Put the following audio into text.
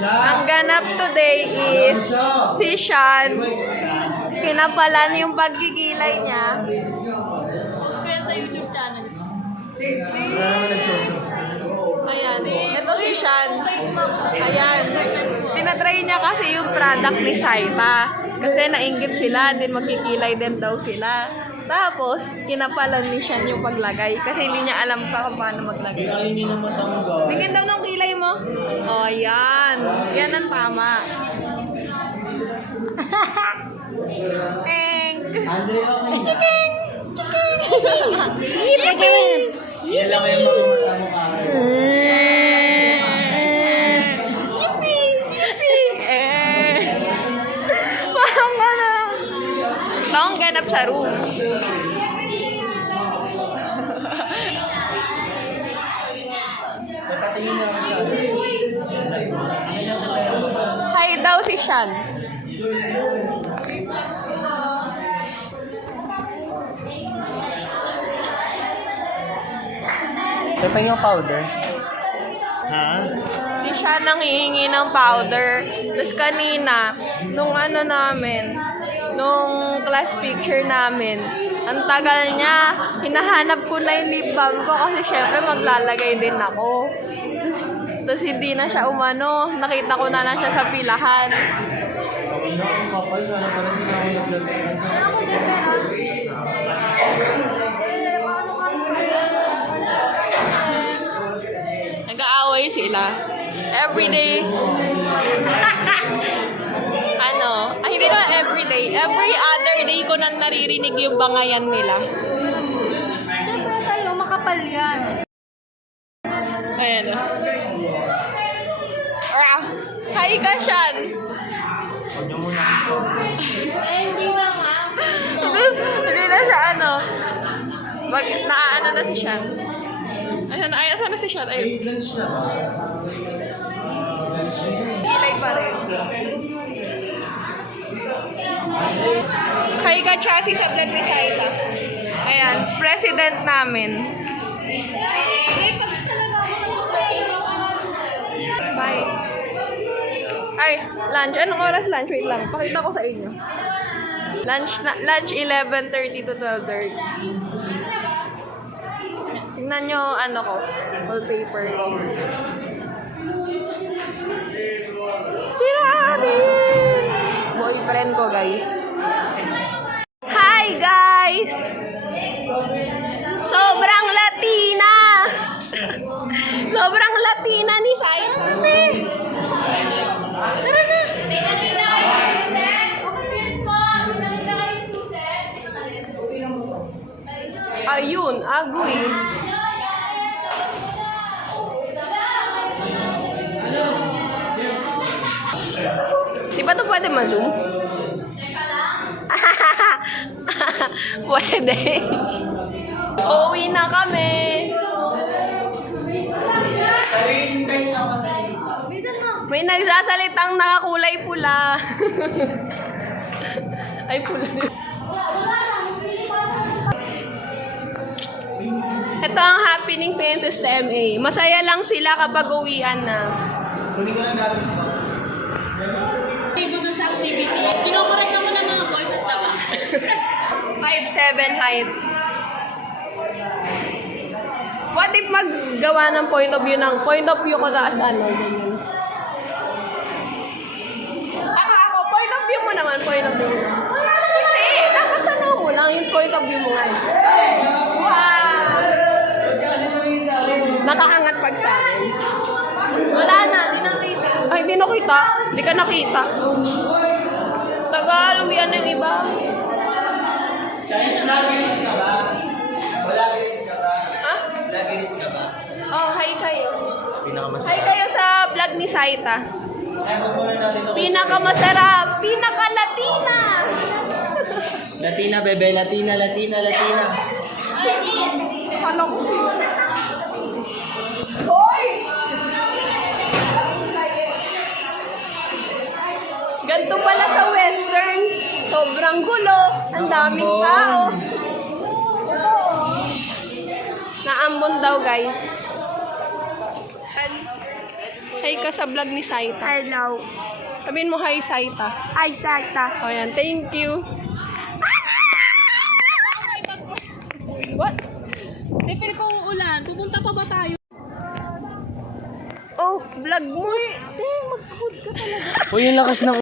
Ang ganap today is si Sean. Kinapalan yung pagkikilay niya. Post ko yan sa YouTube channel. Ayan. Ito si Sean. Ayan. Tinatry niya kasi yung product ni Saita. Kasi nainggit sila, din magkikilay din daw sila. Tapos, kinapalan ni Sean yung paglagay. Kasi hindi niya alam pa kung paano maglagay. Ay, hindi naman tanggal. Tingin daw ng kilay mo. O, yan. Yan ang tama. Teng! Andre lang may Chicken! Chicken! Yan lang yung magumata mo ka. Yippee! Yippee! Parang ano. Ito ang ganap sa room. Patingin mo ako sa Hi daw si Sean. Ito pa yung powder. Ha? Hindi siya nang hihingi ng powder. Tapos kanina, nung ano namin, nung class picture namin, ang tagal niya, hinahanap ko na yung lip balm ko kasi syempre maglalagay din ako. Tapos hindi na siya umano, nakita ko na lang siya sa pilahan. Ano ang kapal? Sana pala hindi na ako naglagay. Nag-aaway sila. Everyday. Hindi na everyday. Every other day ko nang naririnig yung bangayan nila. Siyempre sa'yo, makapal yan. Ayan o. Hi ka, Sean! Huwag niyo muna ako. Hindi na nga. Hindi na siya naaano na si Sean. Ayan na si Sean. Ayun. May lunch na ba? Kilay pa rin. Hi ka, chassis sa vlog ni Saita. Ayan, president namin. Bye. Ay, lunch. Anong oras lunch? Wait lang. Pakita ko sa inyo. Lunch 11:30 to 12:30. Tingnan nyo, ko, wallpaper ko. Si Robin! Boyfriend ko, guys. Hi, guys! Sobrang Latina! Sobrang Latina ni Saita. Tara na! Ayun, agoy. Di ba ito pwede ma-zoom? Pwede. Uuwi na kami. May nagsasalitang nakakulay pula. Ay, pula din. Ito ang happening sa STMA. Masaya lang sila kapag uwian na. Kunin ko lang natin ito. Dito dun sa activity, kinokorek naman ng mga boys at taba. 5'7" height. What if maggawa ng point of view ko taas ganyan. Ako, point of view mo naman, point of view mo. Hindi, dapat sa mo lang yung point of view mo nga. Wow! Nakaangat pag sa akin. Wala na, di nakita. Ay, di nakita. Di ka nakita. Tagal, uwian ng iba. Chinese, lagiris ka ba? Wala giris ka ba? Ha? Lagiris ka ba? Oh, hi kayo. Pinakamasarap. Hi kayo sa vlog ni Saita. Ay, kukunin natin ito. Pinakamasarap, pinaka-Latina. Latina, bebe. Latina. Kala ko Hoy! Ganto pala sa Western. Sobrang gulo. Ang daming tao. Naambon daw, guys. Hi Mag-hi ka sa vlog ni Saita. Hello. Sabihin mo hi, Saita. Ay, Saita. O yan, thank you. What? Feel ko uulan. Pupunta pa ba tayo? Oh, vlog mo eh. Mag-hold ka talaga. Uy, yung lakas ng